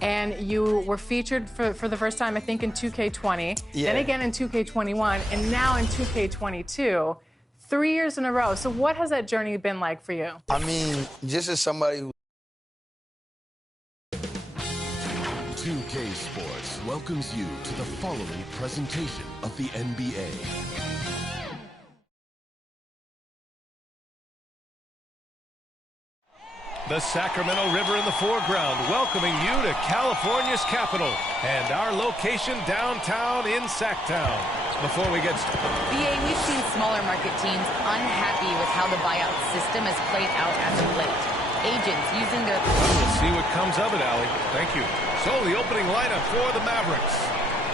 and you were featured for the first time, I think, in 2K20, then again in 2K21, and now in 2K22. 3 years in a row. So what has that journey been like for you? I mean, just as somebody who 2K Sports welcomes you to the following presentation of the NBA. The Sacramento River in the foreground, welcoming you to California's capital and our location downtown in Sacktown. Before we get started, BA, we've seen smaller market teams unhappy with how the buyout system has played out as of late. Agents using their... We'll see what comes of it, Allie. Thank you. So the opening lineup for the Mavericks.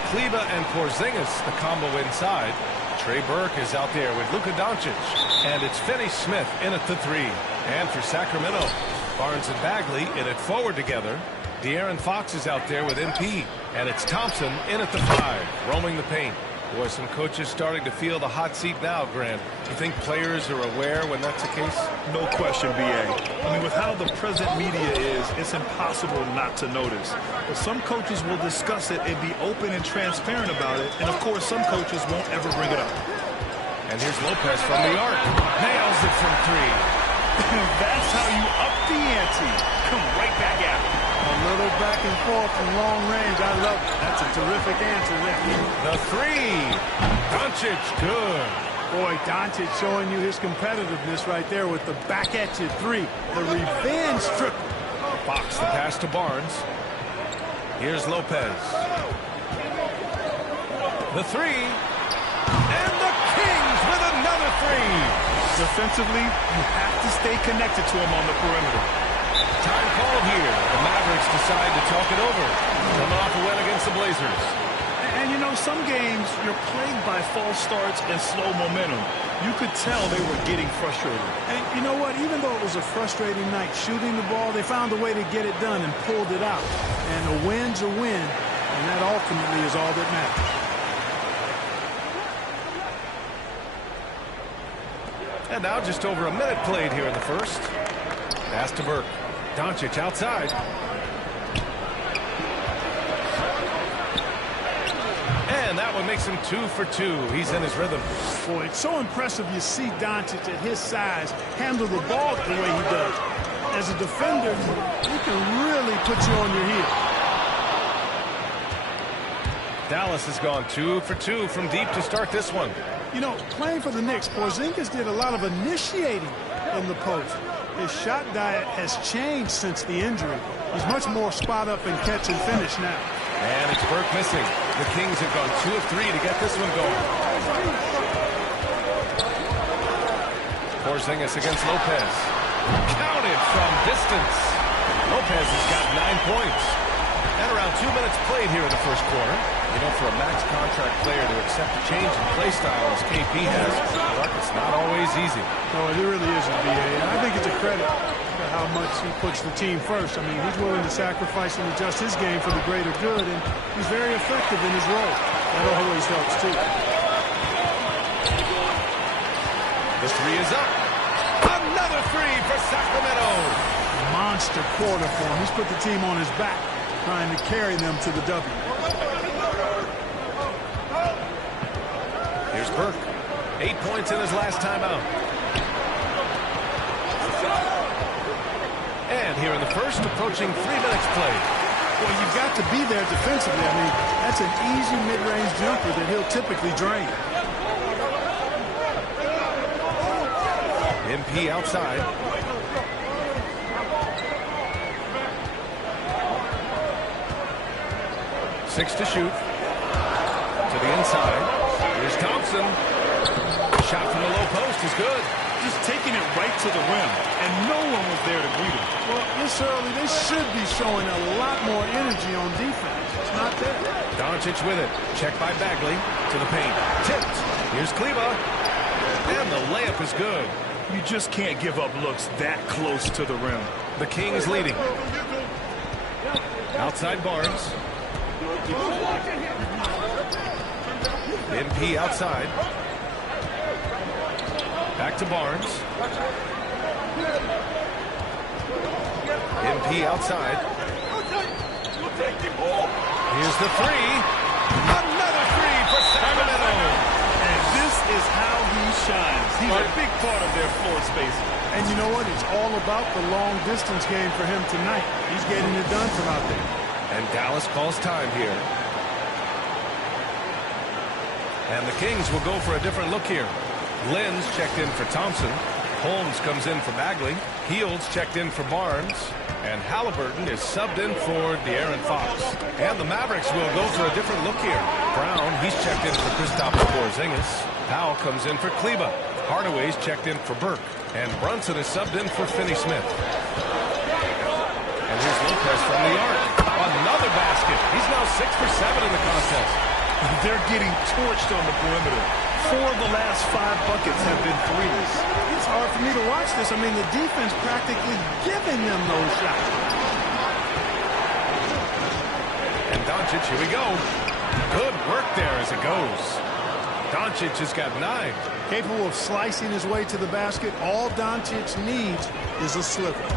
Kleba and Porzingis, the combo inside. Trey Burke is out there with Luka Doncic. And it's Finney Smith in at the 3. And for Sacramento, Barnes and Bagley in it forward together. De'Aaron Fox is out there with MP. And it's Thompson in at the 5, roaming the paint. Boy, some coaches starting to feel the hot seat now, Grant. You think players are aware when that's the case? No question, BA. I mean, with how the present media is, it's impossible not to notice. But some coaches will discuss it and be open and transparent about it. And, of course, some coaches won't ever bring it up. And here's Lopez from the arc. Nails it from 3. That's how you up the ante. Come right back at it. A little back and forth from long range. I love it. That's a terrific answer there. The 3. Doncic, good. Boy, Doncic showing you his competitiveness right there with the back at you 3. The revenge triple. Fox, the pass to Barnes. Here's Lopez. The 3. And the Kings with another 3. Defensively, you have to stay connected to him on the perimeter. Time called here. The Mavericks decide to talk it over. Coming off a win against the Blazers. And you know, some games you're plagued by false starts and slow momentum. You could tell they were getting frustrated. And you know what? Even though it was a frustrating night shooting the ball, they found a way to get it done and pulled it out. And a win's a win, and that ultimately is all that matters. And now just over a minute played here in the first. Pass to Burke. Doncic outside. And that one makes him 2 for 2. He's in his rhythm. Boy, it's so impressive you see Doncic at his size handle the ball the way he does. As a defender, he can really put you on your heel. Dallas has gone 2 for 2 from deep to start this one. You know, playing for the Knicks, Porzingis did a lot of initiating in the post. His shot diet has changed since the injury. He's much more spot up and catch and finish now. And it's Burke missing. The Kings have gone 2 of 3 to get this one going. Porzingis against Lopez. Counted from distance. Lopez has got 9 points. And around 2 minutes played here in the first quarter. You know, for a max contract player to accept a change in play style as KP has, it's not always easy. No, it really isn't, BA. And I think it's a credit to how much he puts the team first. I mean, he's willing to sacrifice and adjust his game for the greater good, and he's very effective in his role. That always helps, too. The 3 is up. Another 3 for Sacramento. Monster quarter for him. He's put the team on his back, trying to carry them to the W. Here's Burke. 8 points in his last time out. And here in the first, approaching 3 minutes played. Well, you've got to be there defensively. I mean, that's an easy mid-range jumper that he'll typically drain. MP outside. Six to shoot. To the inside. Here's Thompson. Shot from the low post is good. Just taking it right to the rim, and no one was there to greet him. Well, this early, they should be showing a lot more energy on defense. It's not there. Doncic with it. Checked by Bagley. To the paint. Tipped. Here's Kleba. And the layup is good. You just can't give up looks that close to the rim. The Kings leading. Outside Barnes. MP outside. Back to Barnes. MP outside. Here's the three. Another three for Sacramento. And this is how he shines. He's a big part of their floor spacing. And you know what? It's all about the long-distance game for him tonight. He's getting it done from out there. And Dallas calls time here. And the Kings will go for a different look here. Lynn's checked in for Thompson. Holmes comes in for Bagley. Heald's checked in for Barnes. And Halliburton is subbed in for De'Aaron Fox. And the Mavericks will go for a different look here. Brown, he's checked in for Kristaps Porzingis. Powell comes in for Kleba. Hardaway's checked in for Burke. And Brunson is subbed in for Finney-Smith. And here's Lopez from the arc. Another basket. He's now 6 for 7 in the contest. They're getting torched on the perimeter. 4 of the last 5 buckets have been threes. It's hard for me to watch this. I mean, the defense practically giving them those shots. And Doncic, here we go. Good work there as it goes. Doncic has got 9. Capable of slicing his way to the basket. All Doncic needs is a sliver.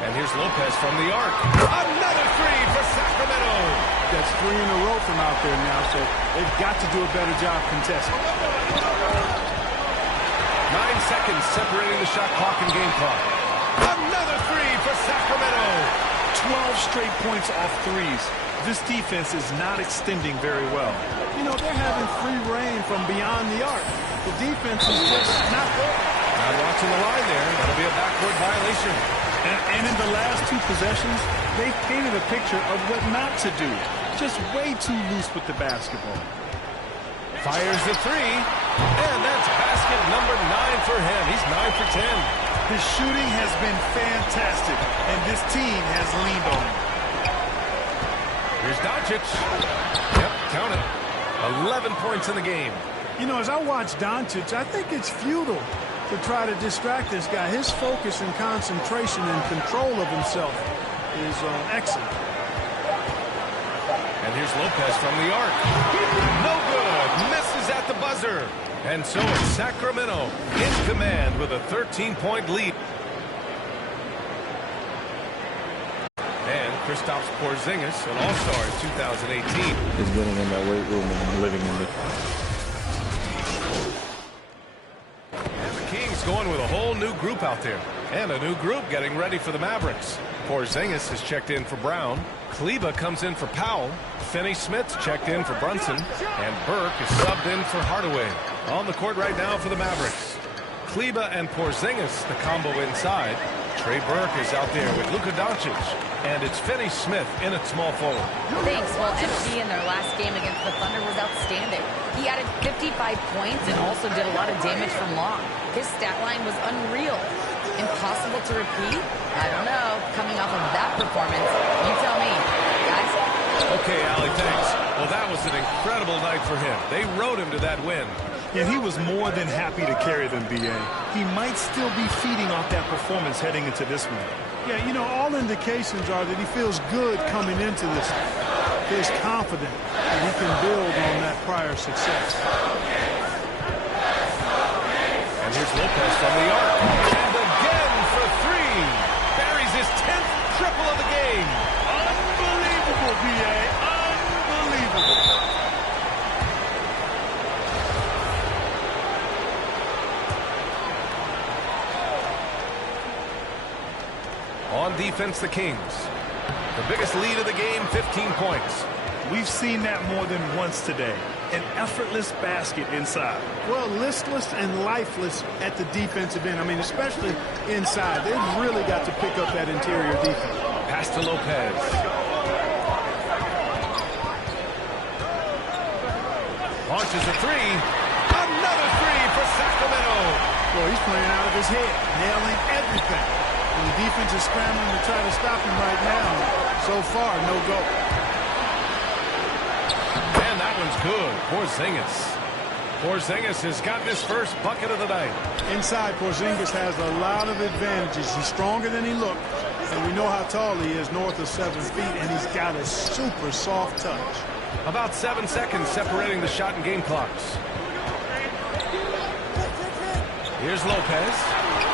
And here's Lopez from the arc. Another three for Sacramento. That's 3 in a row from out there now, so they've got to do a better job contesting. 9 seconds separating the shot clock and game clock. Another three for Sacramento. 12 straight points off threes. This defense is not extending very well. You know, they're having free reign from beyond the arc. The defense is just not there. Not watching the line there. That'll be a backcourt violation. And in the last 2 possessions, they've painted a picture of what not to do. Just way too loose with the basketball. Fires the three. And that's basket number 9 for him. He's 9 for 10. His shooting has been fantastic, and this team has leaned on him. Here's Doncic. Yep, count it. 11 points in the game. You know, as I watch Doncic, I think it's futile to try to distract this guy. His focus and concentration and control of himself is excellent. And here's Lopez from the arc. No good. Misses at the buzzer. And so it's Sacramento in command with a 13-point lead. And Kristaps Porzingis, an all-star in 2018. Is getting in that weight room and living in it. And the Kings going with a whole new group out there. And a new group getting ready for the Mavericks. Porzingis is checked in for Brown. Kleba comes in for Powell. Finney-Smith's checked in for Brunson. And Burke is subbed in for Hardaway. On the court right now for the Mavericks. Kleba and Porzingis, the combo inside. Trey Burke is out there with Luka Doncic. And it's Finney-Smith in at small forward. Thanks. Well, MG in their last game against the Thunder was outstanding. He added 55 points and also did a lot of damage from long. His stat line was unreal. Impossible to repeat? I don't know. Coming off of that performance, you tell me. Guys? Okay, Allie, thanks. Well, that was an incredible night for him. They rode him to that win. Yeah, he was more than happy to carry them, B.A. He might still be feeding off that performance heading into this one. Yeah, you know, all indications are that he feels good coming into this. He's confident that he can build on that prior success. And here's Lopez from the arc. And again for 3. Buries his 10th triple of the game. Unbelievable, B.A. Unbelievable. On defense, the Kings. The biggest lead of the game, 15 points. We've seen that more than once today. An effortless basket inside. Well, listless and lifeless at the defensive end. I mean, especially inside. They've really got to pick up that interior defense. Pass to Lopez. Launches a three. Another three for Sacramento. Boy, he's playing out of his head, nailing everything. And the defense is scrambling to try to stop him right now. So far, no go. And that one's good. Porzingis has gotten his first bucket of the night. Inside, Porzingis has a lot of advantages. He's stronger than he looked. And we know how tall he is, north of 7 feet. And he's got a super soft touch. About 7 seconds separating the shot and game clocks. Here's Lopez.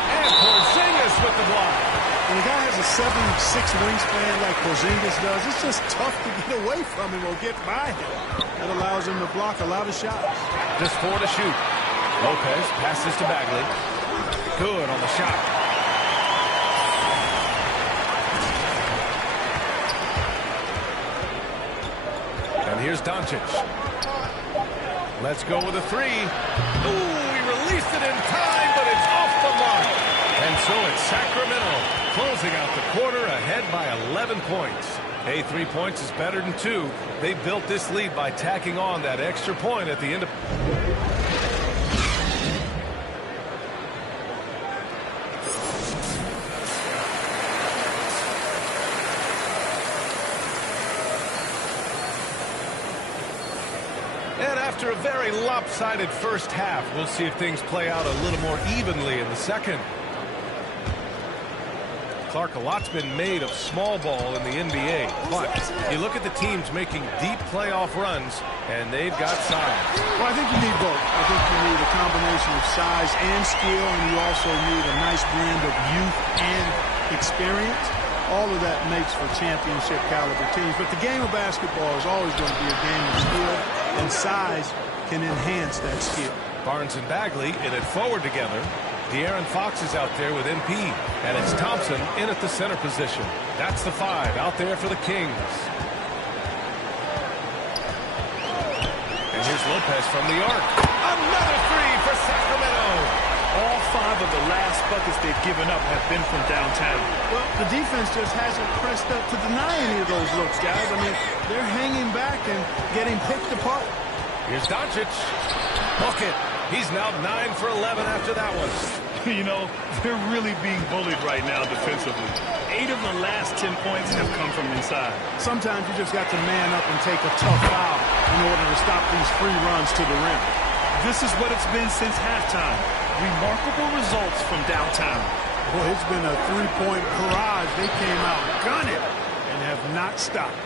And Porzingis with the block. When a guy has a 7'6" wingspan like Porzingis does, it's just tough to get away from him or get by him. That allows him to block a lot of shots. Just 4 to shoot. Lopez passes to Bagley. Good on the shot. And here's Doncic. Let's go with a 3. Ooh, he released it in time, but it's off the mark. And so it's Sacramento closing out the quarter ahead by 11 points. Hey, 3 points is better than 2. They built this lead by tacking on that extra point at the end of... And after a very lopsided first half, we'll see if things play out a little more evenly in the second. Clark, a lot's been made of small ball in the NBA, but you look at the teams making deep playoff runs, and they've got size. Well, I think you need both. I think you need a combination of size and skill, and you also need a nice blend of youth and experience. All of that makes for championship caliber teams. But the game of basketball is always going to be a game of skill, and size can enhance that skill. Barnes and Bagley in it forward together. De'Aaron Fox is out there with MP, and it's Thompson in at the center position. That's the 5 out there for the Kings. And here's Lopez from the arc. Another 3 for Sacramento. All 5 of the last buckets they've given up have been from downtown. Well, the defense just hasn't pressed up to deny any of those looks, guys. I mean, they're hanging back and getting picked apart. Here's Doncic. Bucket. He's now 9 for 11 after that one. You know, they're really being bullied right now defensively. 8 of the last 10 points have come from inside. Sometimes you just got to man up and take a tough foul in order to stop these free runs to the rim. This is what it's been since halftime. Remarkable results from downtown. Boy, it's been a three-point barrage. They came out gunning and have not stopped.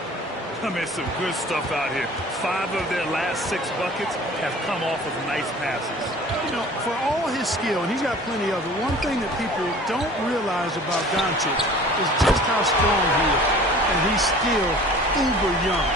I mean, some good stuff out here. 5 of their last 6 buckets have come off of nice passes. You know, for all his skill, and he's got plenty of it, one thing that people don't realize about Doncic is just how strong he is. And he's still uber young.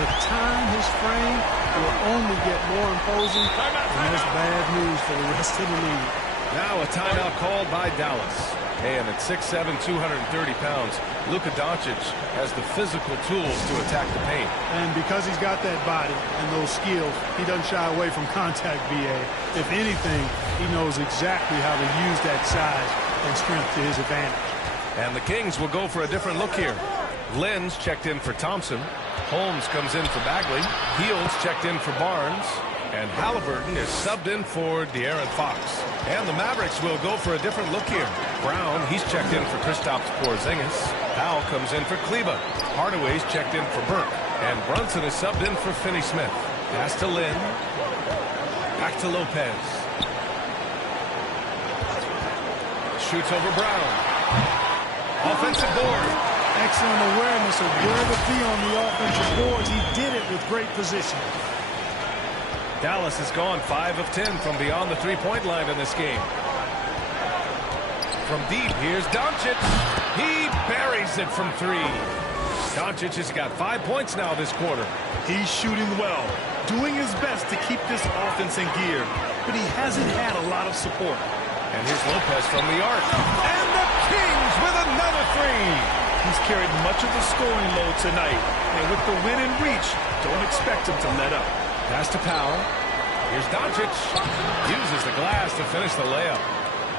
With time, his frame will only get more imposing, and that's bad news for the rest of the league. Now a timeout called by Dallas. And at 6'7", 230 pounds, Luka Doncic has the physical tools to attack the paint. And because he's got that body and those skills, he doesn't shy away from contact, BA. If anything, he knows exactly how to use that size and strength to his advantage. And the Kings will go for a different look here. Lynn's checked in for Thompson. Holmes comes in for Bagley. Heald's checked in for Barnes. And Halliburton is subbed in for De'Aaron Fox. And the Mavericks will go for a different look here. Brown, he's checked in for Kristaps Porzingis. Powell comes in for Kleba. Hardaway's checked in for Burke. And Brunson is subbed in for Finney-Smith. Pass to Lynn. Back to Lopez. Shoots over Brown. Offensive board. Excellent awareness of where to be on the offensive boards. He did it with great position. Dallas has gone 5 of 10 from beyond the three-point line in this game. From deep, here's Doncic. He buries it from 3. Doncic has got 5 points now this quarter. He's shooting well, doing his best to keep this offense in gear, but he hasn't had a lot of support. And here's Lopez from the arc. And the Kings with another 3. He's carried much of the scoring load tonight, and with the win in reach, don't expect him to let up. Pass to Powell. Here's Doncic. Uses the glass to finish the layup.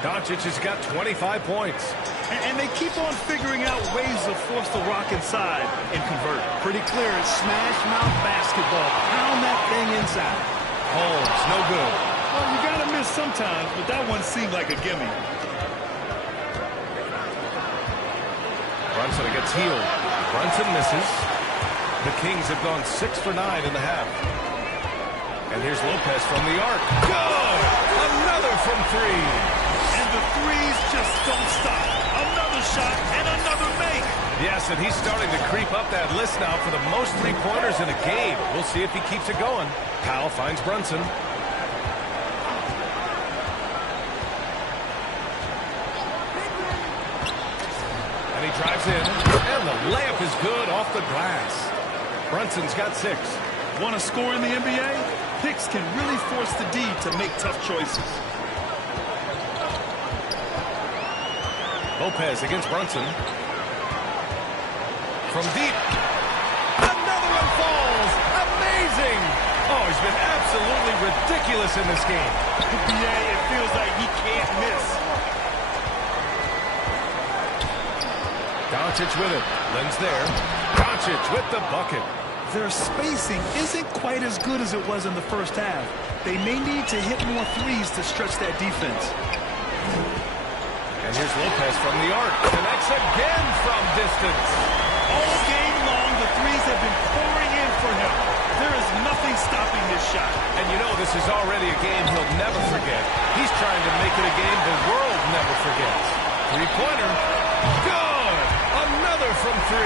Doncic has got 25 points. And they keep on figuring out ways to force the rock inside and convert. Pretty clear it's smash mouth basketball. Pound that thing inside. Holmes, no good. Well, you got to miss sometimes, but that one seemed like a gimme. Brunson against Hield. Brunson misses. The Kings have gone 6 for 9 in the half. And here's Lopez from the arc. Good! Another from 3. And the threes just don't stop. Another shot and another make. Yes, and he's starting to creep up that list now for the most three-pointers in a game. We'll see if he keeps it going. Powell finds Brunson. drives in, and the layup is good off the glass. Brunson's got 6. Want to score in the NBA? Picks can really force the D to make tough choices. Lopez against Brunson. From deep. Another one falls. Amazing. Oh, he's been absolutely ridiculous in this game. NBA, it feels like he can't miss. Doncic with it. Len's there. Doncic with the bucket. Their spacing isn't quite as good as it was in the first half. They may need to hit more threes to stretch that defense. And here's Lopez from the arc. Connects again from distance. All game long, the threes have been pouring in for him. There is nothing stopping this shot. And you know this is already a game he'll never forget. He's trying to make it a game the world never forgets. Three-pointer. Good! Another from 3.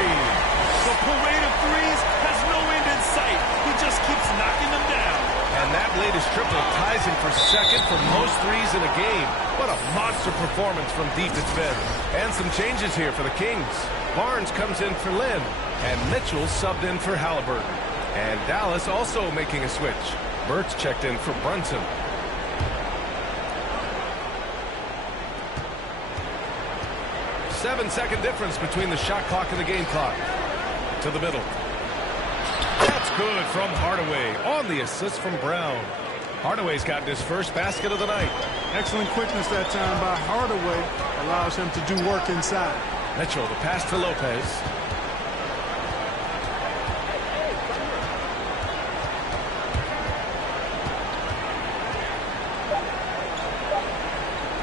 The parade of threes has no end in sight. He just keeps knocking them down. And that latest triple ties him for second for most threes in a game. What a monster performance from deep it's been. And some changes here for the Kings. Barnes comes in for Lynn, and Mitchell subbed in for Halliburton. And Dallas also making a switch. Burt's checked in for Brunson. Seven-second difference between the shot clock and the game clock. To the middle. That's good from Hardaway on the assist from Brown. Hardaway's gotten his first basket of the night. Excellent quickness that time by Hardaway. Allows him to do work inside. Mitchell, the pass to Lopez.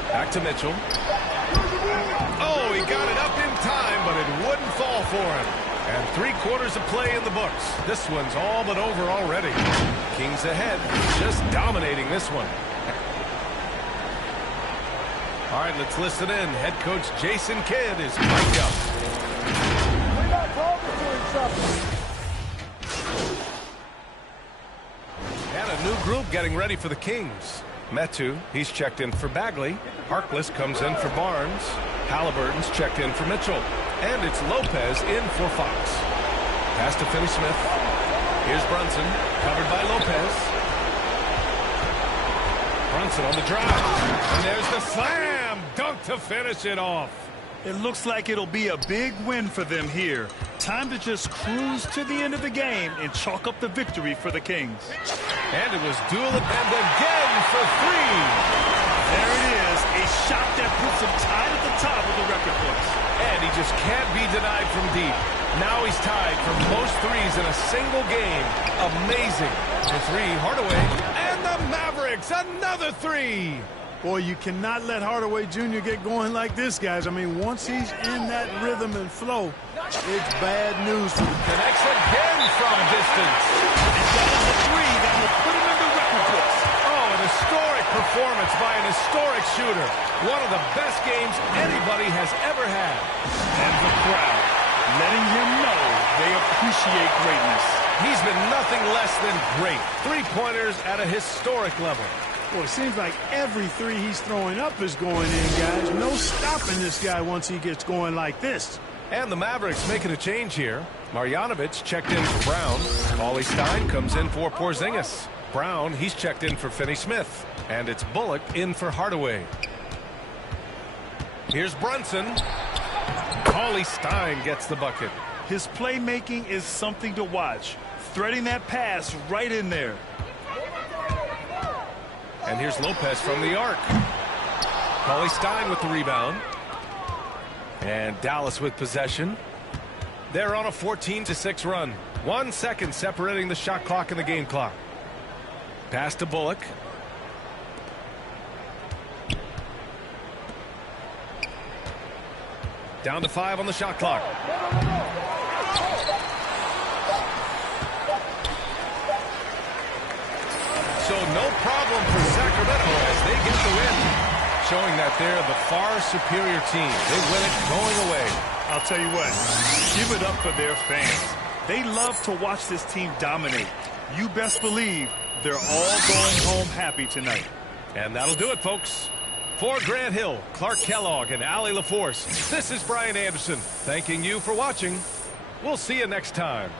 Back to Mitchell. Oh, he got it up in time, but it wouldn't fall for him. And 3/4 of play in the books. This one's all but over already. Kings ahead, just dominating this one. All right, let's listen in. Head coach Jason Kidd is mic'd up. We're not talking to each other. And a new group getting ready for the Kings. Metu, he's checked in for Bagley. Harkless comes in for Barnes. Halliburton's checked in for Mitchell. And it's Lopez in for Fox. Pass to Finney-Smith. Here's Brunson, covered by Lopez. Brunson on the drive. And there's the slam dunk to finish it off. It looks like it'll be a big win for them here. Time to just cruise to the end of the game and chalk up the victory for the Kings. And it was Doolin and again for 3. There it is, a shot that puts him tied at the top of the record books. And he just can't be denied from deep. Now he's tied for most threes in a single game. Amazing. For 3, Hardaway. And the Mavericks, another 3. Boy, you cannot let Hardaway Jr. get going like this, guys. I mean, once he's in that rhythm and flow, it's bad news for him. Connects again from distance. And that is a 3 that will put him in the record books. Oh, an historic performance by an historic shooter. One of the best games anybody has ever had. And the crowd letting him know they appreciate greatness. He's been nothing less than great. 3-pointers at a historic level. Well, it seems like every 3 he's throwing up is going in, guys. No stopping this guy once he gets going like this. And the Mavericks making a change here. Marjanovic checked in for Brown. Paulie Stein comes in for Porzingis. Brown, he's checked in for Finney-Smith. And it's Bullock in for Hardaway. Here's Brunson. Paulie Stein gets the bucket. His playmaking is something to watch. Threading that pass right in there. And here's Lopez from the arc. Paulie Stein with the rebound. And Dallas with possession. They're on a 14-6 run. 1 second separating the shot clock and the game clock. Pass to Bullock. Down to 5 on the shot clock. So no problem for Sacramento as they get the win. Showing that they're the far superior team. They win it going away. I'll tell you what, give it up for their fans. They love to watch this team dominate. You best believe they're all going home happy tonight. And that'll do it, folks. For Grant Hill, Clark Kellogg, and Allie LaForce, this is Brian Anderson, thanking you for watching. We'll see you next time.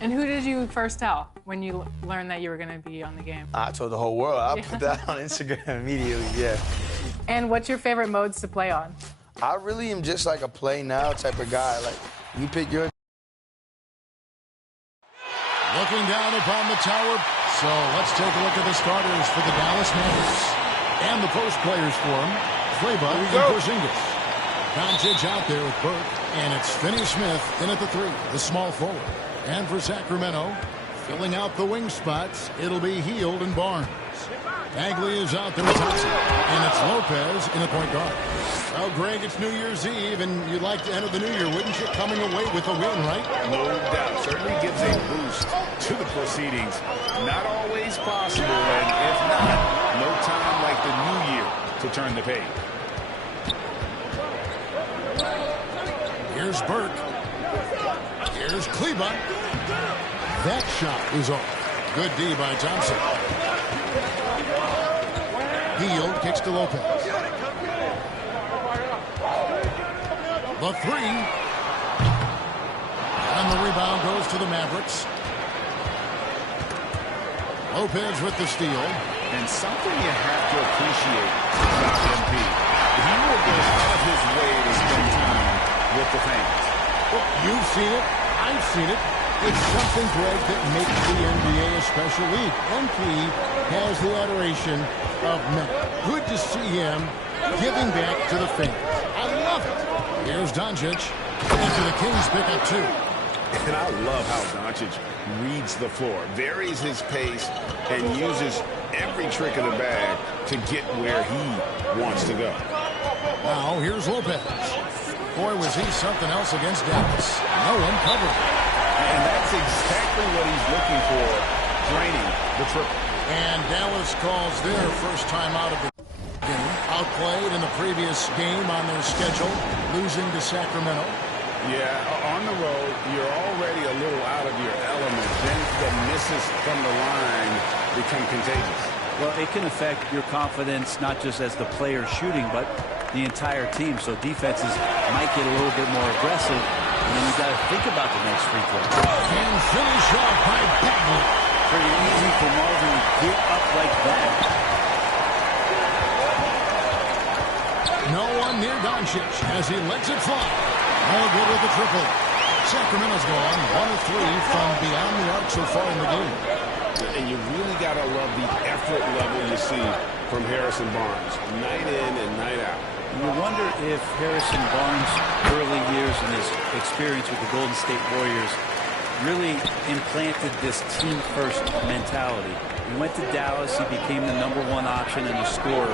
And who did you first tell when you learned that you were going to be on the game? I told the whole world. I put that on Instagram immediately, yeah. And what's your favorite modes to play on? I really am just like a play now type of guy. Like, you pick your... Looking down upon the tower. So let's take a look at the starters for the Dallas Mavericks. And the post players for them. Kleber and Porzingis. Doncic out there with Burke. And it's Finney-Smith in at the 3, the small forward. And for Sacramento, filling out the wing spots, it'll be Hield and Barnes. Bagley is out there with Thompson. And it's Lopez in the point guard. Well, Greg, it's New Year's Eve, and you'd like to enter the new year, wouldn't you? Coming away with a win, right? No doubt. Certainly gives a boost to the proceedings. Not always possible, and if not, no time like the new year to turn the page. Here's Burke. Here's Kleber. That shot is off. Good D by Thompson. Hield kicks to Lopez. The 3. And the rebound goes to the Mavericks. Lopez with the steal. And something you have to appreciate about MP. He will go out of his way to spend time with the fans. Well, you've seen it. I've seen it. It's something, Greg, that makes the NBA a special league. MP has the adoration of men. Good to see him giving back to the fans. I love it. Here's Doncic. Into the Kings pick up 2. And I love how Doncic reads the floor, varies his pace, and uses every trick of the bag to get where he wants to go. Now, here's Lopez. Boy, was he something else against Dallas. No one covered. And that's exactly what he's looking for, draining the triple. And Dallas calls their first time out of the game. Outplayed in the previous game on their schedule, losing to Sacramento. Yeah, on the road, you're already a little out of your element. Then the misses from the line become contagious. Well, it can affect your confidence, not just as the player shooting, but the entire team. So defenses might get a little bit more aggressive, and then you got to think about the next free throw. And finish off by Bagley. Pretty easy for Marvin to get up like that. No one near Doncic as he lets it fly. All good with the triple. Sacramento's gone 1 of 3 from beyond the arc so far in the game. And you really got to love the effort level you see from Harrison Barnes, night in and night out. You wonder if Harrison Barnes' early years and his experience with the Golden State Warriors really implanted this team-first mentality. He went to Dallas, he became the #1 option and a scorer,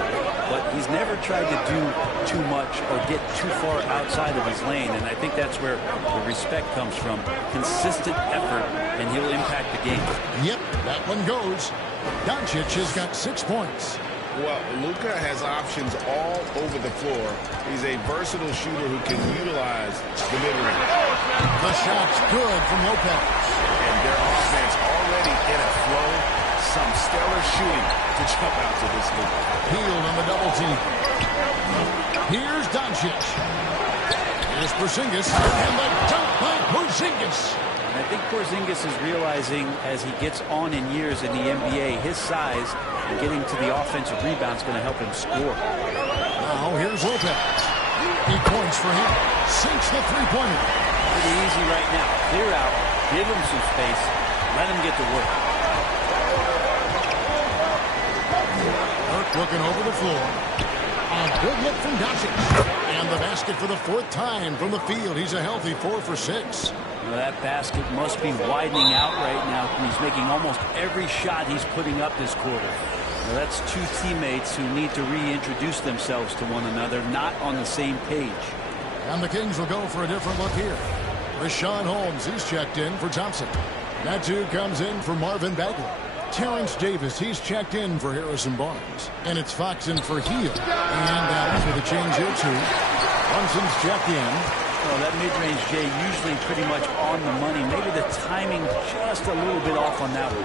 but he's never tried to do too much or get too far outside of his lane, and I think that's where the respect comes from. Consistent effort, and he'll impact the game. Yep, that one goes. Doncic has got 6 points. Well, Luka has options all over the floor. He's a versatile shooter who can utilize the mid-range. The shot's good from Lopez. And their offense already in a flow. Some stellar shooting to jump out to this lead. Hield on the double team. Here's Doncic. Here's Porzingis. And the dunk by Porzingis. I think Porzingis is realizing as he gets on in years in the NBA, his size and getting to the offensive rebound is going to help him score. Now here's Lopez. He points for him. Sinks the three-pointer. Pretty easy right now. Clear out. Give him some space. Let him get to work. Burke looking over the floor. A good look from Doncic. And the basket for the 4th time from the field. He's a healthy 4 for 6. Well, that basket must be widening out right now. He's making almost every shot he's putting up this quarter. Well, that's 2 teammates who need to reintroduce themselves to one another, not on the same page. And the Kings will go for a different look here. Rashawn Holmes, he's checked in for Thompson. That too comes in for Marvin Bagley. Terrence Davis, he's checked in for Harrison Barnes. And it's Fox in for Hield. And Adams with a change here too. Brunson's checked in. Well, that mid-range, Jay, usually pretty much on the money. Maybe the timing just a little bit off on that one.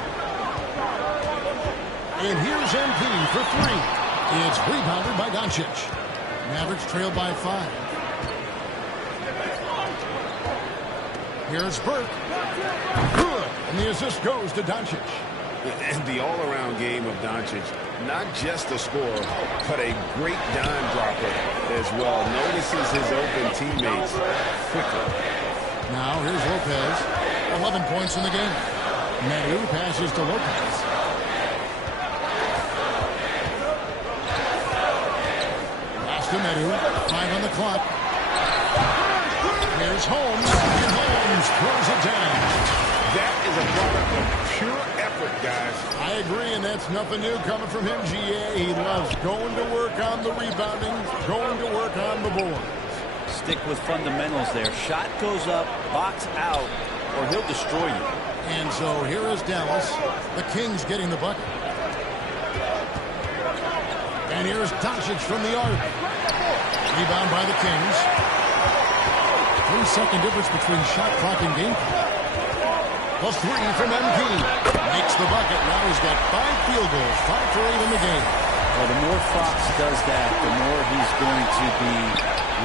And here's MP for 3. It's rebounded by Doncic. Mavericks trail by 5. Here's Burke. Good. And the assist goes to Doncic. And the all-around game of Doncic, not just a scorer, but a great dime dropper as well. Notices his open teammates quickly. Now here's Lopez. 11 points in the game. Medu passes to Lopez. Pass to Medu. 5 on the clock. Here's Holmes. And Holmes throws it down. That is a product of pure effort, guys. I agree, and that's nothing new coming from him, GA. He loves going to work on the rebounding, going to work on the boards. Stick with fundamentals there. Shot goes up, box out, or he'll destroy you. And so here is Dallas. The Kings getting the bucket. And here's Doncic from the arc. Rebound by the Kings. 3-second difference between shot clock and game clock. The 3 from MP. Makes the bucket. Now he's got 5 field goals. 5 for 8 in the game. Well, the more Fox does that, the more he's going to be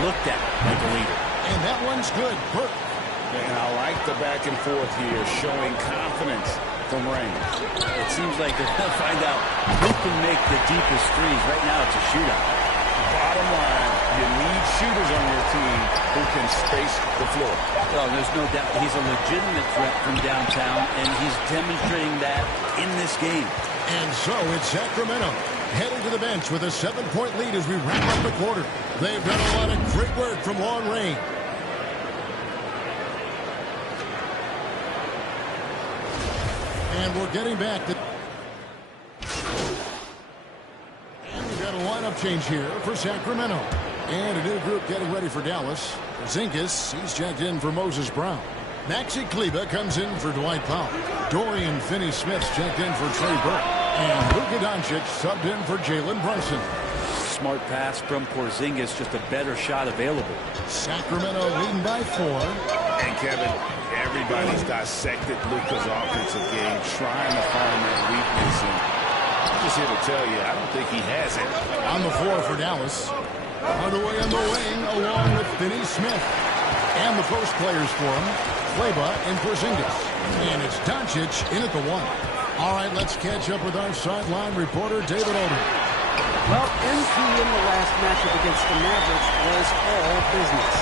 looked at like a leader. And that one's good. Burke. And I like the back and forth here, showing confidence from range. It seems like they're going to find out who can make the deepest threes. Right now it's a shootout. Bottom line, you need shooters on your team who can space the floor. Well, there's no doubt he's a legitimate threat from downtown, and he's demonstrating that in this game. And so it's Sacramento heading to the bench with a 7-point lead as we wrap up the quarter. They've done a lot of great work from long range. And we're getting back to... And we've got a lineup change here for Sacramento. And a new group getting ready for Dallas. Porzingis, he's checked in for Moses Brown. Maxi Kleber comes in for Dwight Powell. Dorian Finney-Smith's checked in for Trey Burke. And Luka Doncic subbed in for Jalen Brunson. Smart pass from Porzingis, just a better shot available. Sacramento leading by 4. And Kevin, everybody's dissected Luka's offensive game, trying to find that weakness. And I'm just here to tell you, I don't think he has it. On the floor for Dallas. Hardaway on the wing, along with Finney-Smith. And the post players for him, Kleber and Porzingis. And it's Doncic in at the 1. All right, let's catch up with our sideline reporter, David Odom. Well, MP in the last matchup against the Mavericks was all business.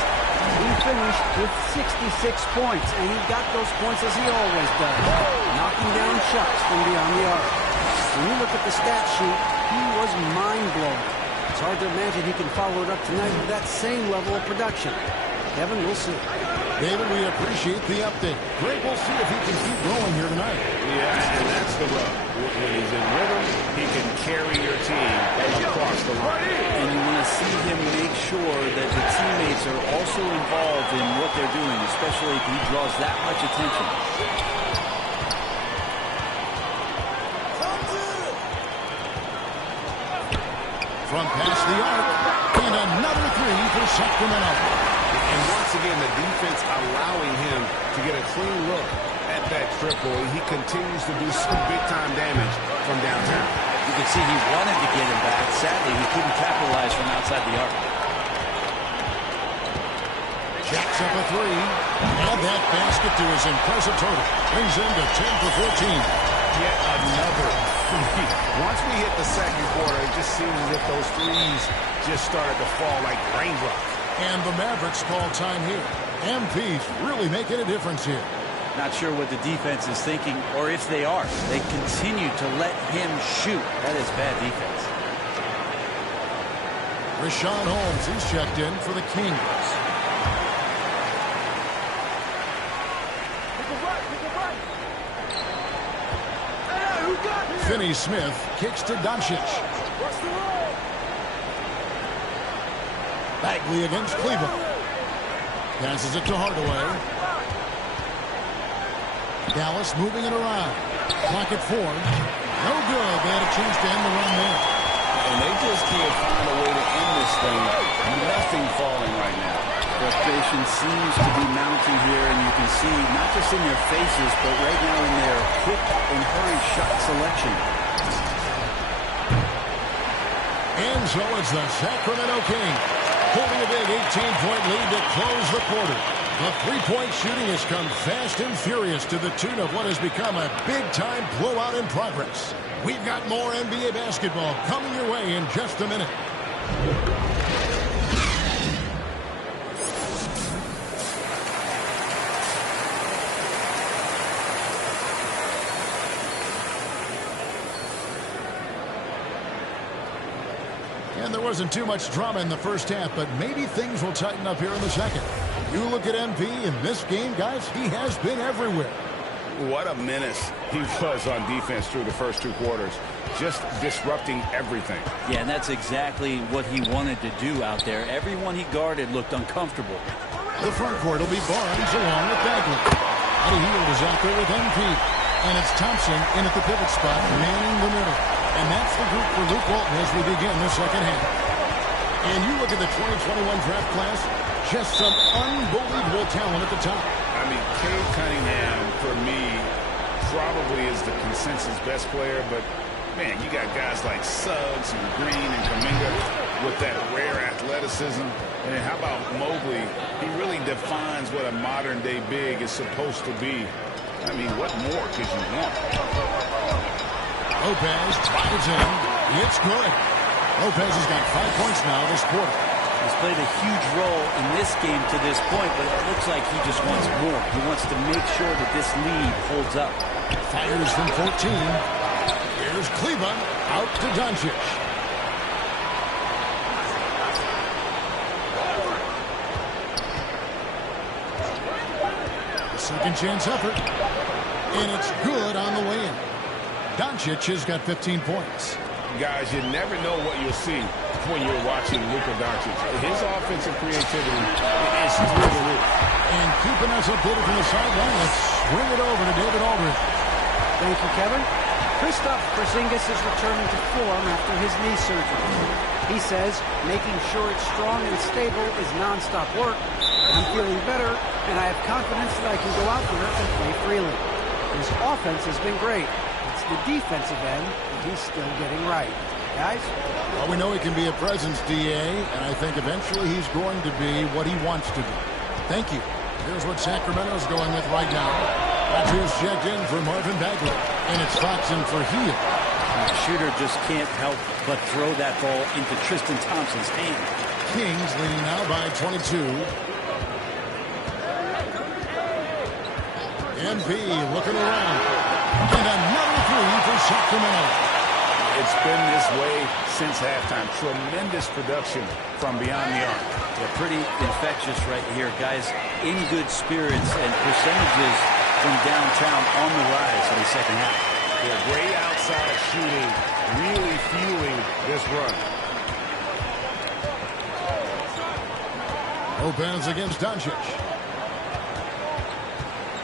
He finished with 66 points, and he got those points as he always does, knocking down shots from beyond the arc. When you look at the stat sheet, he was mind-blowing. It's hard to imagine he can follow it up tonight with that same level of production. Kevin, we'll see. David, we appreciate the update. Great, we'll see if he can keep going here tonight. Yeah, and that's the rub. When he's in rhythm, he can carry your team across the line. And you want to see him make sure that the teammates are also involved in what they're doing, especially if he draws that much attention. From past the arc, and another three for Sacramento. And once again, the defense allowing him to get a clean look at that triple. He continues to do some big-time damage from downtown. You can see he wanted to get him back. Sadly, he couldn't capitalize from outside the arc. Jacks up a three. And that basket to his impressive total. Brings him to 10 for 14. Yet another three. Once we hit the second quarter, it just seems as if those threes just started to fall like raindrops. And the Mavericks call time here. MP's really making a difference here. Not sure what the defense is thinking, or if they are. They continue to let him shoot. That is bad defense. Rashawn Holmes, he's checked in for the Kings. Finney Smith kicks to Doncic. Bagley against Cleveland. Passes it to Hardaway. Dallas moving it around. Clock at 4. No good. They had a chance to end the run there. And they just can't find a way to end this thing. Nothing falling right now. Frustration seems to be mounting here, and you can see not just in their faces, but right now in their quick and hurried shot selection. And so it's the Sacramento Kings holding a big 18-point lead to close the quarter. The three-point shooting has come fast and furious to the tune of what has become a big-time blowout in progress. We've got more NBA basketball coming your way in just a minute. And there wasn't too much drama in the first half, but maybe things will tighten up here in the second. You look at MP in this game, guys, he has been everywhere. What a menace he was on defense through the first two quarters. Just disrupting everything. Yeah, and that's exactly what he wanted to do out there. Everyone he guarded looked uncomfortable. The front court will be Barnes along with Bagley. Eddie Hield is out there with MP. And it's Thompson in at the pivot spot, manning the middle. And that's the group for Luke Walton as we begin the second half. And you look at the 2021 draft class, just some unbelievable talent at the top. I mean, Cade Cunningham, for me, probably is the consensus best player. But, man, you got guys like Suggs and Green and Kuminga with that rare athleticism. And then how about Mobley? He really defines what a modern-day big is supposed to be. I mean, what more could you want? Lopez fires in. It's good. Lopez has got 5 points now this quarter. He's played a huge role in this game to this point, but it looks like he just wants more. He wants to make sure that this lead holds up. Fires from 14. Here's Cleveland out to Doncic. The second chance effort. And it's good on the way in. Doncic has got 15 points. Guys, you never know what you'll see when you're watching Luka Doncic. His offensive creativity is through the roof. And keeping us updated from the sideline, let's swing it over to David Aldridge. Thank you, Kevin. Kristaps Porzingis is returning to form after his knee surgery. He says making sure it's strong and stable is nonstop work. I'm feeling better, and I have confidence that I can go out there and play freely. His offense has been great. It's the defensive end that he's still getting right. Guys? Well, we know he can be a presence, DA, and I think eventually he's going to be what he wants to be. Thank you. Here's what Sacramento's going with right now. That's who's checked in for Marvin Bagley. And it's Foxen for Hield. The shooter just can't help but throw that ball into Tristan Thompson's hand. Kings leading now by 22. MP looking around. And another three for Sacramento. it's been this way since halftime. Tremendous production from beyond the arc. They're pretty infectious right here. Guys in good spirits and percentages from downtown on the rise in the second half. Yeah, great outside shooting, really fueling this run. Lopez against Doncic.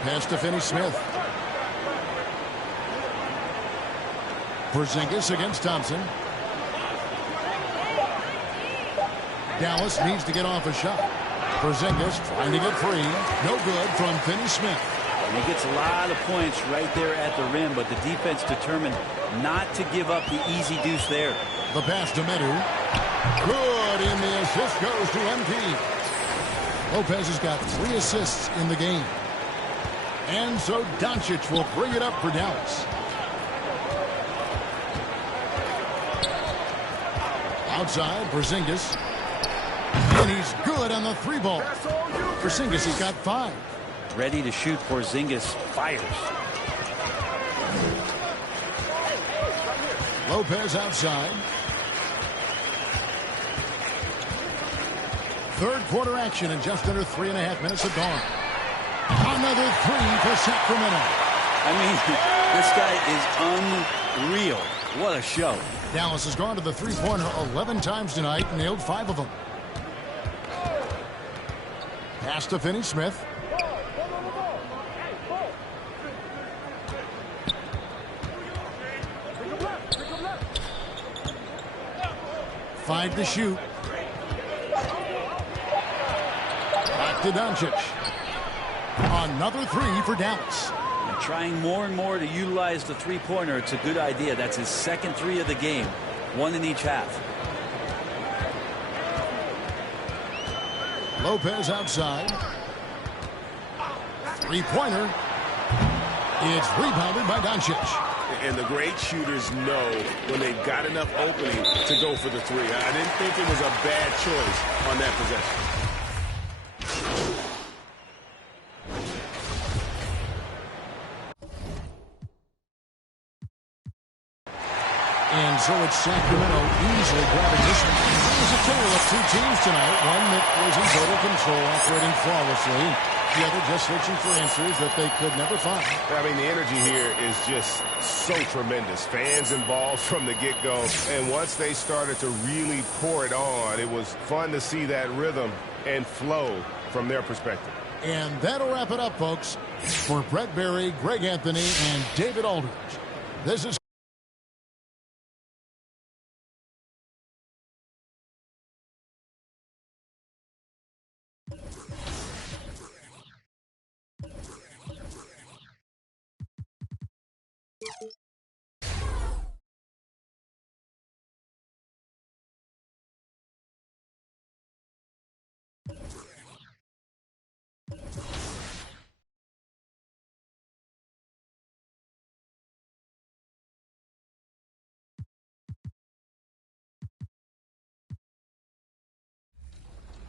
Pass to Finney-Smith. Porzingis against Thompson. Dallas needs to get off a shot. Porzingis trying to get free. No good from Finney-Smith. And he gets a lot of points right there at the rim, but the defense determined not to give up the easy deuce there. The pass to Medu. Good, and the assist goes to MP. Lopez has got 3 assists in the game. And so Doncic will bring it up for Dallas. Outside, Porzingis. And he's good on the 3-ball. Porzingis has got 5. Ready to shoot. Porzingis fires. Lopez outside. Third quarter action in just under 3.5 minutes have gone. Another 3 for Sacramento. I mean, this guy is unreal. What a show. Dallas has gone to the three-pointer 11 times tonight and nailed 5 of them. Pass to Finney-Smith. Five to shoot. Back to Doncic. Another 3 for Dallas. And trying more and more to utilize the three-pointer. It's a good idea. That's his second 3 of the game. 1 in each half. Lopez outside. Three-pointer. It's rebounded by Doncic. And the great shooters know when they've got enough opening to go for the 3. I didn't think it was a bad choice on that possession. And so it's Sacramento easily grabbing this one. It was a tale of 2 teams tonight. One that was in total control, operating flawlessly. The other just searching for answers that they could never find. I mean, the energy here is just so tremendous. Fans involved from the get-go. And once they started to really pour it on, it was fun to see that rhythm and flow from their perspective. And that'll wrap it up, folks. For Brett Berry, Greg Anthony, and David Aldridge, this is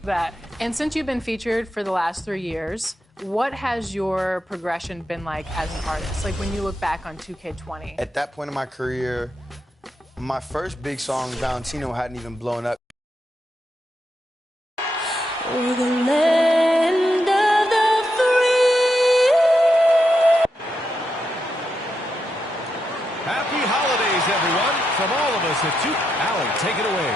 that. And since you've been featured for the last 3 years, what has your progression been like as an artist? Like when you look back on 2K20? At that point in my career, my first big song, Valentino, hadn't even blown up. For the land of the free. Happy holidays, everyone. From all of us at 2. Allie, take it away.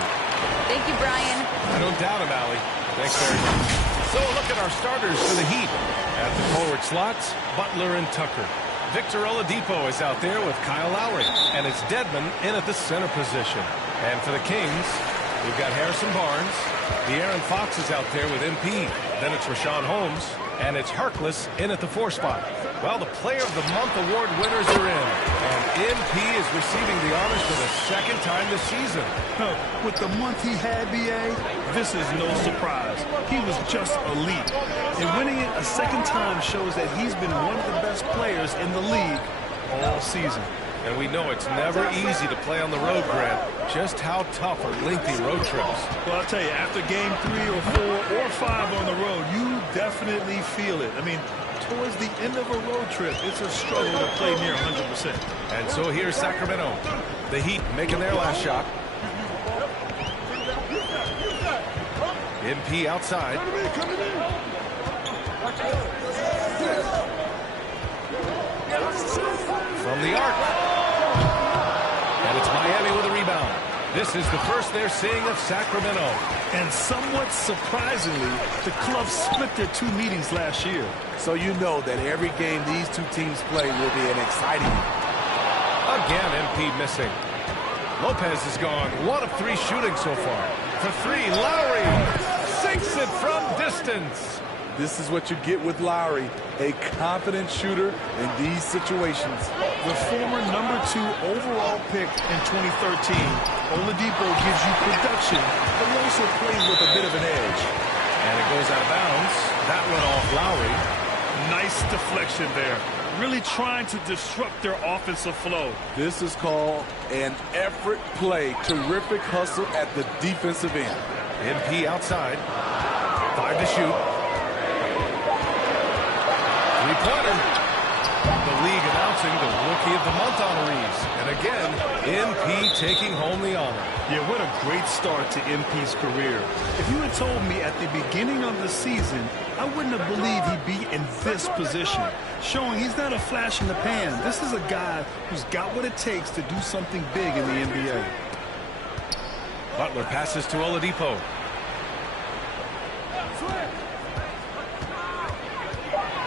Thank you, Brian. I don't doubt him, Allie. Thanks very much. So look at our starters for the Heat. At the forward slots, Butler and Tucker. Victor Oladipo is out there with Kyle Lowry. And it's Dedmon in at the center position. And for the Kings, we've got Harrison Barnes. De'Aaron Fox is out there with MP. Then it's Rashawn Holmes. And it's Harkless in at the 4 spot. Well, the Player of the Month award winners are in. And MP is receiving the honors for the second time this season. With the month he had, B.A., this is no surprise. He was just elite. And winning it a second time shows that he's been one of the best players in the league all season. And we know it's never easy to play on the road, Grant. Just how tough are lengthy road trips? Well, I'll tell you, after game 3 or 4 or 5 on the road, you definitely feel it. I mean, towards the end of a road trip, it's a struggle to play near 100%. And so here's Sacramento. The Heat making their last shot. MP outside. From the arc. And it's Miami with a rebound. This is the first they're seeing of Sacramento. And somewhat surprisingly, the club split their 2 meetings last year. So you know that every game these two teams play will be an exciting one. Again, MP missing. Lopez is gone. 1 of 3 shooting so far. For 3, Lowry sinks it from distance. This is what you get with Lowry, a confident shooter in these situations. The former #2 overall pick in 2013, Oladipo gives you production, but he also plays with a bit of an edge. And it goes out of bounds. That went off Lowry. Nice deflection there. Really trying to disrupt their offensive flow. This is called an effort play. Terrific hustle at the defensive end. MP outside. 5 to shoot. 3-pointer. The league announcing the Rookie of the Month honorees. And again, MP taking home the honor. Yeah, what a great start to MP's career. If you had told me at the beginning of the season, I wouldn't have believed he'd be in this position, showing he's not a flash in the pan. This is a guy who's got what it takes to do something big in the NBA. Butler passes to Oladipo.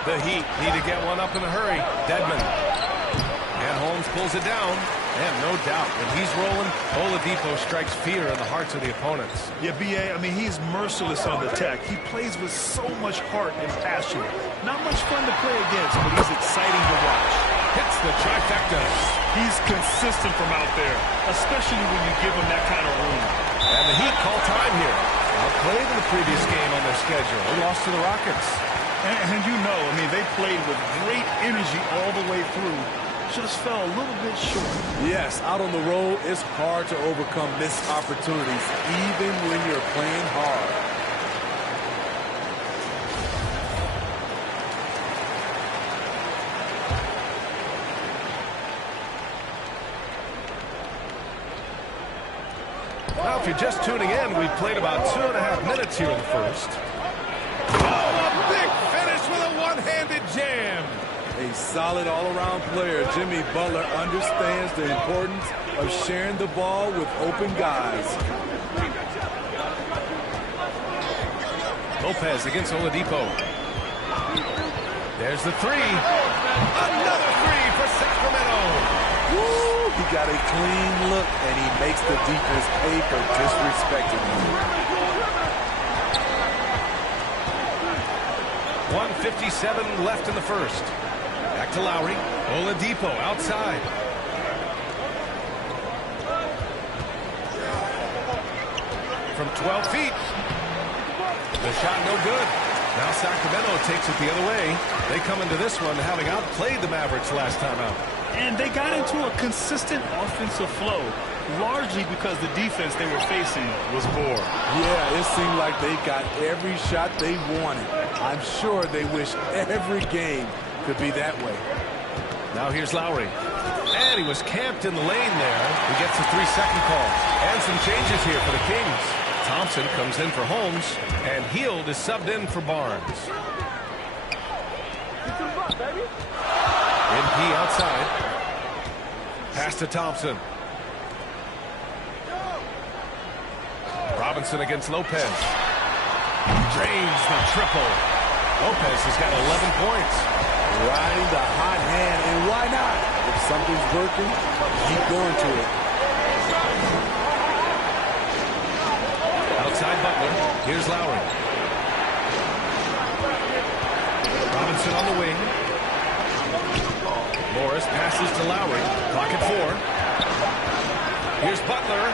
The Heat need to get one up in a hurry. Dedmon. And Holmes pulls it down. And no doubt, when he's rolling, Oladipo strikes fear in the hearts of the opponents. Yeah, B.A., I mean, he's merciless on the attack. He plays with so much heart and passion. Not much fun to play against, but he's exciting to watch. Hits the trifecta. He's consistent from out there, especially when you give him that kind of room. And the Heat call time here. Outplayed in the previous game on their schedule. They lost to the Rockets. And you know, I mean, they played with great energy all the way through. Just fell a little bit short. Yes, out on the road, it's hard to overcome missed opportunities, even when you're playing hard. Now, if you're just tuning in, we've played about 2.5 minutes here in the first. Oh, a big finish with a one-handed jam. A solid all-around player, Jimmy Butler understands the importance of sharing the ball with open guys. Lopez against Oladipo. There's the 3. Another 3 for Sacramento. Woo! He got a clean look, and he makes the defense pay for disrespecting him. 1:57 left in the first. Back to Lowry. Oladipo outside. From 12 feet. The shot no good. Now Sacramento takes it the other way. They come into this one having outplayed the Mavericks last time out. And they got into a consistent offensive flow, largely because the defense they were facing was poor. Yeah, it seemed like they got every shot they wanted. I'm sure they wish every game could be that way. Now here's Lowry. And he was camped in the lane there. He gets a 3-second call. And some changes here for the Kings. Thompson comes in for Holmes. And Hield is subbed in for Barnes. MP outside. Pass to Thompson. Robinson against Lopez. Drains the triple. Lopez has got 11 points. Riding the hot hand, and why not? If something's working, keep going to it. Outside Butler. Here's Lowry. Robinson on the wing. Morris passes to Lowry. Clock at 4. Here's Butler.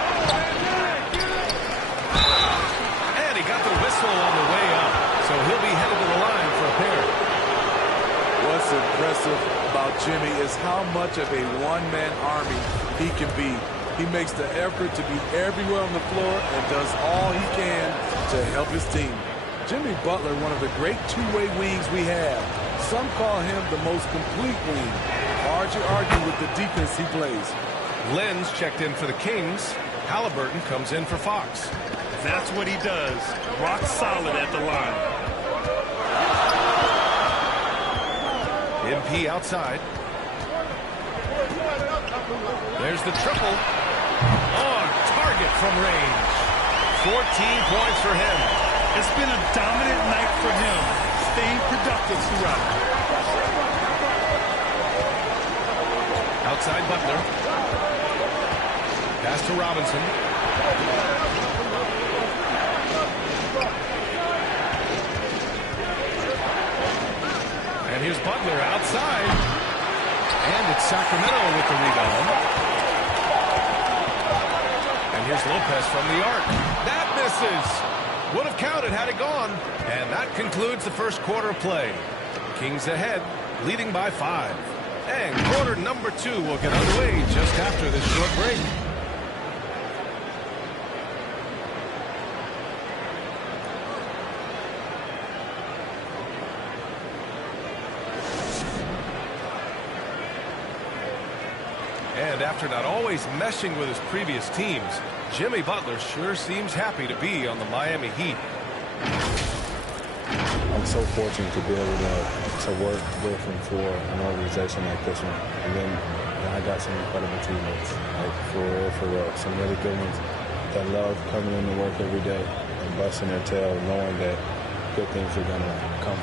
And he got the whistle on the way up. So he'll be headed to the line for a pair. What's impressive about Jimmy is how much of a one-man army he can be. He makes the effort to be everywhere on the floor and does all he can to help his team. Jimmy Butler, one of the great two-way wings we have. Some call him the most complete wing. Hard to argue with the defense he plays. Lenz checked in for the Kings. Halliburton comes in for Fox. That's what he does. Rock solid at the line. MP outside. There's the triple. On target from range. 14 points for him. It's been a dominant night for him, staying productive throughout. Outside Butler. Pass to Robinson. And here's Butler outside. And it's Sacramento with the rebound. And here's Lopez from the arc. That misses. Would have counted had it gone. And that concludes the first quarter of play. Kings ahead, leading by 5. And quarter number 2 will get underway just after this short break. And after not always meshing with his previous teams, Jimmy Butler sure seems happy to be on the Miami Heat. I'm so fortunate to be able to work with and for an organization like this one. And then I got some incredible teammates, like for real, some really good ones that love coming in to work every day and busting their tail, knowing that good things are gonna come.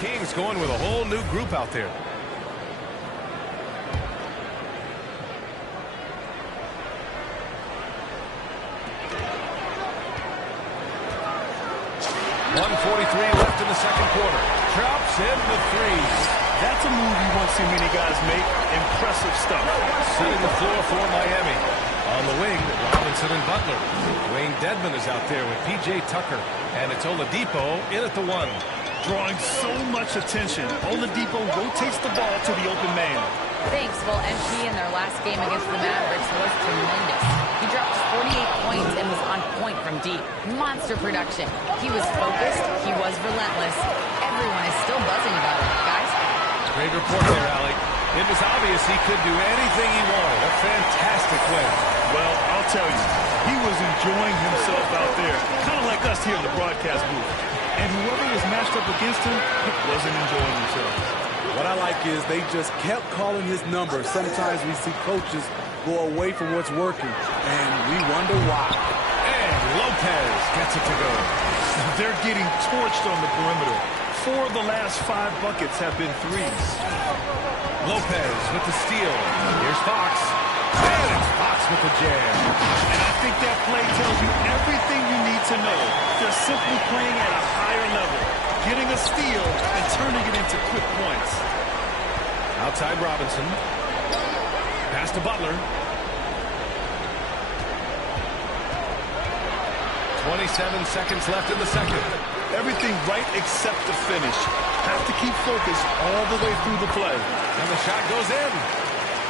Kings going with a whole new group out there. .143 left in the second quarter. Drops in the threes. That's a move you won't see many guys make. Impressive stuff. Setting the floor for Miami. On the wing, Robinson and Butler. Wayne Dedmon is out there with P.J. Tucker. And it's Oladipo in at the 1. Drawing so much attention, Oladipo rotates the ball to the open man. Thanks. Well, MP in their last game against the Mavericks was tremendous. He dropped 48 points and was on point from deep. Monster production. He was focused. He was relentless. Everyone is still buzzing about it, guys. Great report there, Allie. It was obvious he could do anything he wanted. A fantastic win. Well, I'll tell you, he was enjoying himself out there, kind of like us here in the broadcast booth. And whoever was matched up against him wasn't enjoying themselves. What I like is they just kept calling his number. Sometimes we see coaches go away from what's working, and we wonder why. And Lopez gets it to go. They're getting torched on the perimeter. 4 of the last 5 buckets have been threes. Lopez with the steal. Here's Fox. And it's Fox with the jam. And I think that play tells you everything you need to know. They're simply playing at a higher level, getting a steal and turning it into quick points. Outside Robinson. Pass to Butler. 27 seconds left in the second. Everything right except the finish. Have to keep focused all the way through the play. And the shot goes in.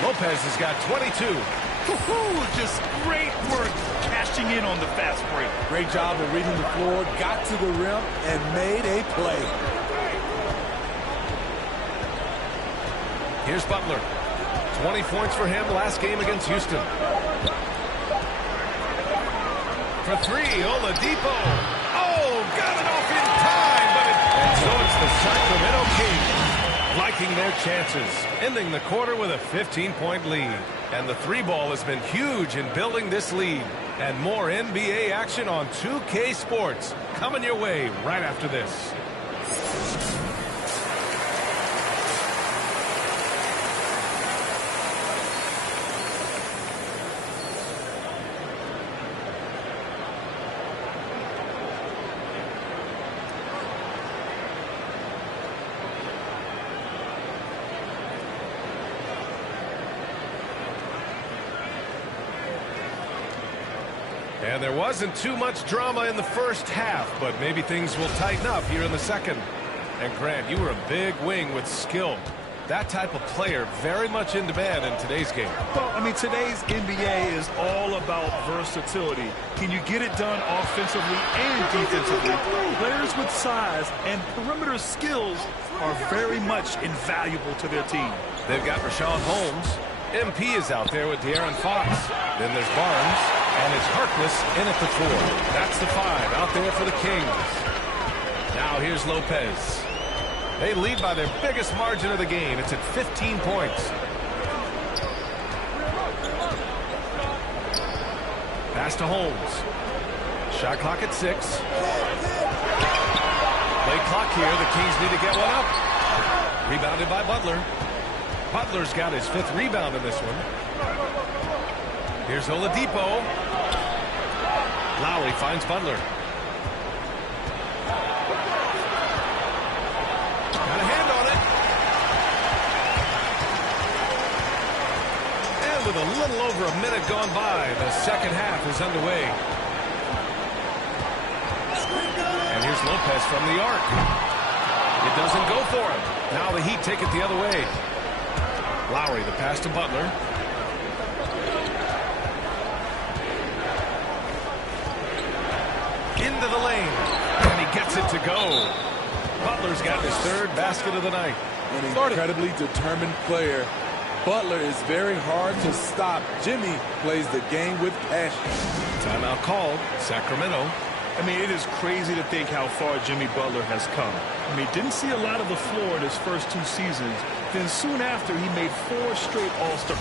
Lopez has got 22. Just great work cashing in on the fast break. Great job of reading the floor, got to the rim, and made a play. Here's Butler. 20 points for him last game against Houston. For 3, Oladipo. Oh, got it off in time, and so it's the Sacramento Kings liking their chances, ending the quarter with a 15-point lead. And the 3-ball has been huge in building this lead. And more NBA action on 2K Sports coming your way right after this. And there wasn't too much drama in the first half, but maybe things will tighten up here in the second. And Grant, you were a big wing with skill. That type of player very much in demand in today's game. Well, I mean, today's NBA is all about versatility. Can you get it done offensively and defensively? Players with size and perimeter skills are very much invaluable to their team. They've got Rashawn Holmes. MP is out there with De'Aaron Fox. Then there's Barnes, and it's Harkless in at the 4. That's the 5 out there for the Kings. Now here's Lopez. They lead by their biggest margin of the game. It's at 15 points. Pass to Holmes. Shot clock at 6. Play clock here. The Kings need to get one up. Rebounded by Butler. Butler's got his 5th rebound in this one. Here's Oladipo. Lowry finds Butler. Got a hand on it. And with a little over a minute gone by, the second half is underway. And here's Lopez from the arc. It doesn't go for him. Now the Heat take it the other way. Lowry, the pass to Butler. Into the lane. And he gets it to go. Butler's got his 3rd basket of the night. An incredibly determined player. Butler is very hard to stop. Jimmy plays the game with passion. Timeout called. Sacramento. I mean, it is crazy to think how far Jimmy Butler has come. I mean, didn't see a lot of the floor in his first 2 seasons. Then soon after, he made 4 straight All-Star.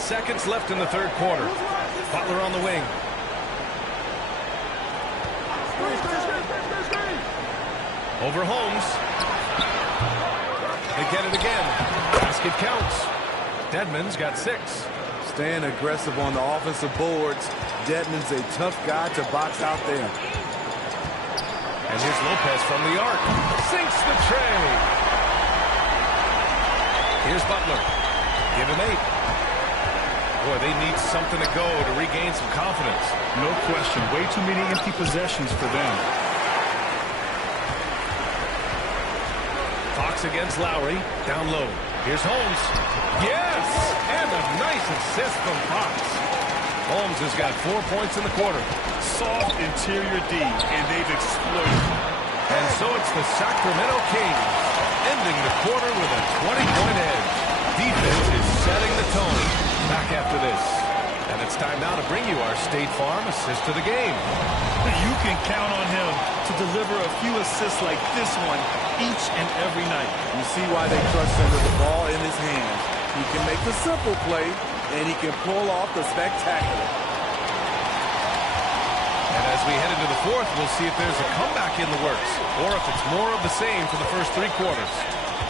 Seconds left in the 3rd quarter. Butler on the wing. Over Holmes. They get it again. Basket counts. Dedmon's got 6. Staying aggressive on the offensive boards. Dedmon's a tough guy to box out there. And here's Lopez from the arc. Sinks the tray. Here's Butler. Give him 8. Boy, they need something to go to regain some confidence. No question. Way too many empty possessions for them. Fox against Lowry. Down low. Here's Holmes. Yes! And a nice assist from Fox. Holmes has got 4 points in the quarter. Soft interior D, and they've exploited. And so it's the Sacramento Kings ending the quarter with a 20-point edge. Defense is setting the tone. Back after this. And it's time now to bring you our State Farm assist of the game. You can count on him to deliver a few assists like this one each and every night. You see why they trust him with the ball in his hands. He can make the simple play, and he can pull off the spectacular. And as we head into the 4th, we'll see if there's a comeback in the works, or if it's more of the same for the first 3 quarters.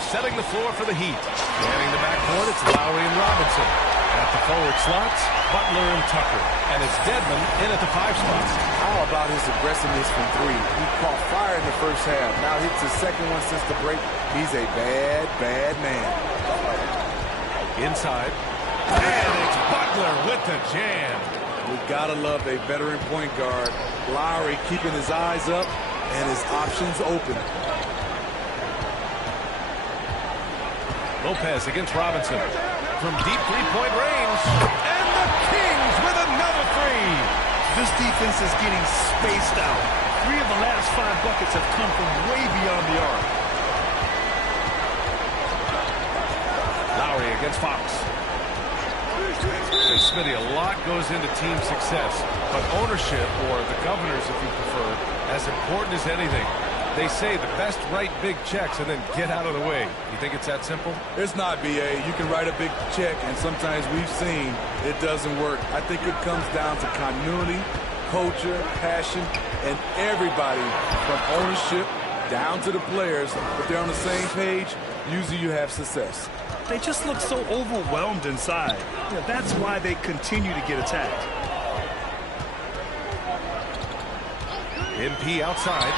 Setting the floor for the Heat. Manning the backcourt, it's Lowry and Robinson. At the forward slots, Butler and Tucker. And it's Dedmon in at the 5 spots. How about his aggressiveness from 3? He caught fire in the first half. Now hits his 2nd one since the break. He's a bad, bad man. Inside. And it's Butler with the jam. We gotta love a veteran point guard. Lowry keeping his eyes up and his options open. Lopez against Robinson. From deep 3-point range. And the Kings with another 3. This defense is getting spaced out. 3 of the last 5 buckets have come from way beyond the arc. Lowry against Fox. Hey, Smitty, a lot goes into team success, but ownership, or the governors if you prefer, as important as anything. They say the best write big checks and then get out of the way. You think it's that simple? It's not, B.A. You can write a big check, and sometimes we've seen it doesn't work. I think it comes down to continuity, culture, passion, and everybody from ownership down to the players. If they're on the same page, usually you have success. They just look so overwhelmed inside. That's why they continue to get attacked. MP outside.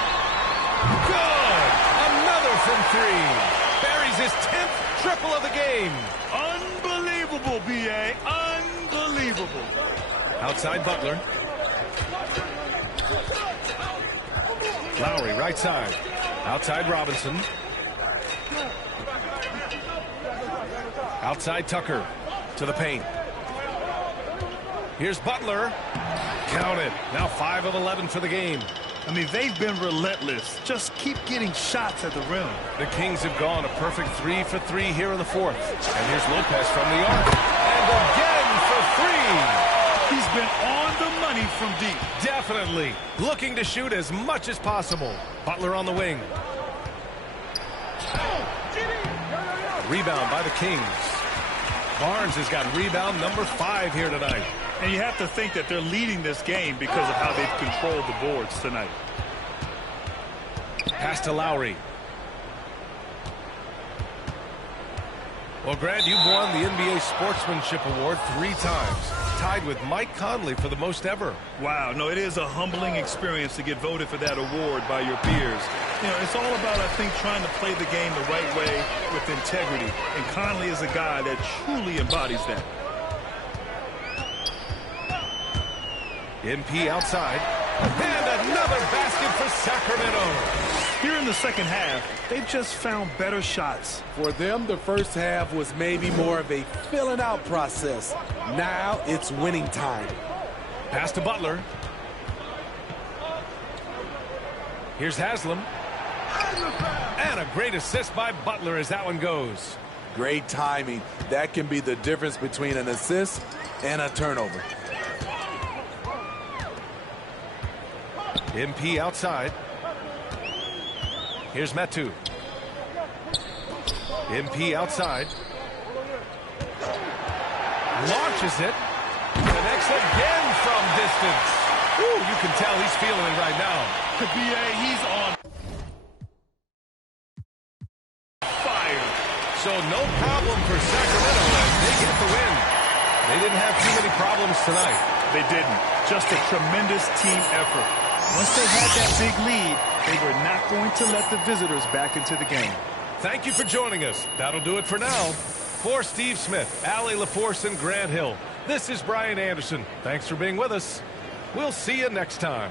Good! Another from three. Buries his 10th triple of the game. Unbelievable, B.A. Unbelievable. Outside Butler. Lowry right side. Outside Robinson. Outside Tucker to the paint. Here's Butler. Count it. Now 5 of 11 for the game. I mean, they've been relentless. Just keep getting shots at the rim. The Kings have gone a perfect 3 for 3 here in the fourth. And here's Lopez from the arc. And again for 3. He's been on the money from deep. Definitely. Looking to shoot as much as possible. Butler on the wing. Rebound by the Kings. Barnes has got rebound number 5 here tonight. And you have to think that they're leading this game because of how they've controlled the boards tonight. Pass to Lowry. Well, Grant, you've won the NBA Sportsmanship Award 3 times, tied with Mike Conley for the most ever. Wow, no, it is a humbling experience to get voted for that award by your peers. You know, it's all about, I think, trying to play the game the right way with integrity. And Conley is a guy that truly embodies that. MP outside. And another basket for Sacramento. Here in the second half, they've just found better shots. For them, the first half was maybe more of a filling out process. Now it's winning time. Pass to Butler. Here's Haslam. And a great assist by Butler as that one goes. Great timing. That can be the difference between an assist and a turnover. MP outside. Here's Metu. MP outside. Launches it. Connects again from distance. Ooh, you can tell he's feeling it right now. To BA, he's on fire. So no problem for Sacramento as they get the win. They didn't have too many problems tonight. They didn't. Just a tremendous team effort. Once they had that big lead, they were not going to let the visitors back into the game. Thank you for joining us. That'll do it for now. For Steve Smith, Allie LaForce, and Grant Hill, this is Brian Anderson. Thanks for being with us. We'll see you next time.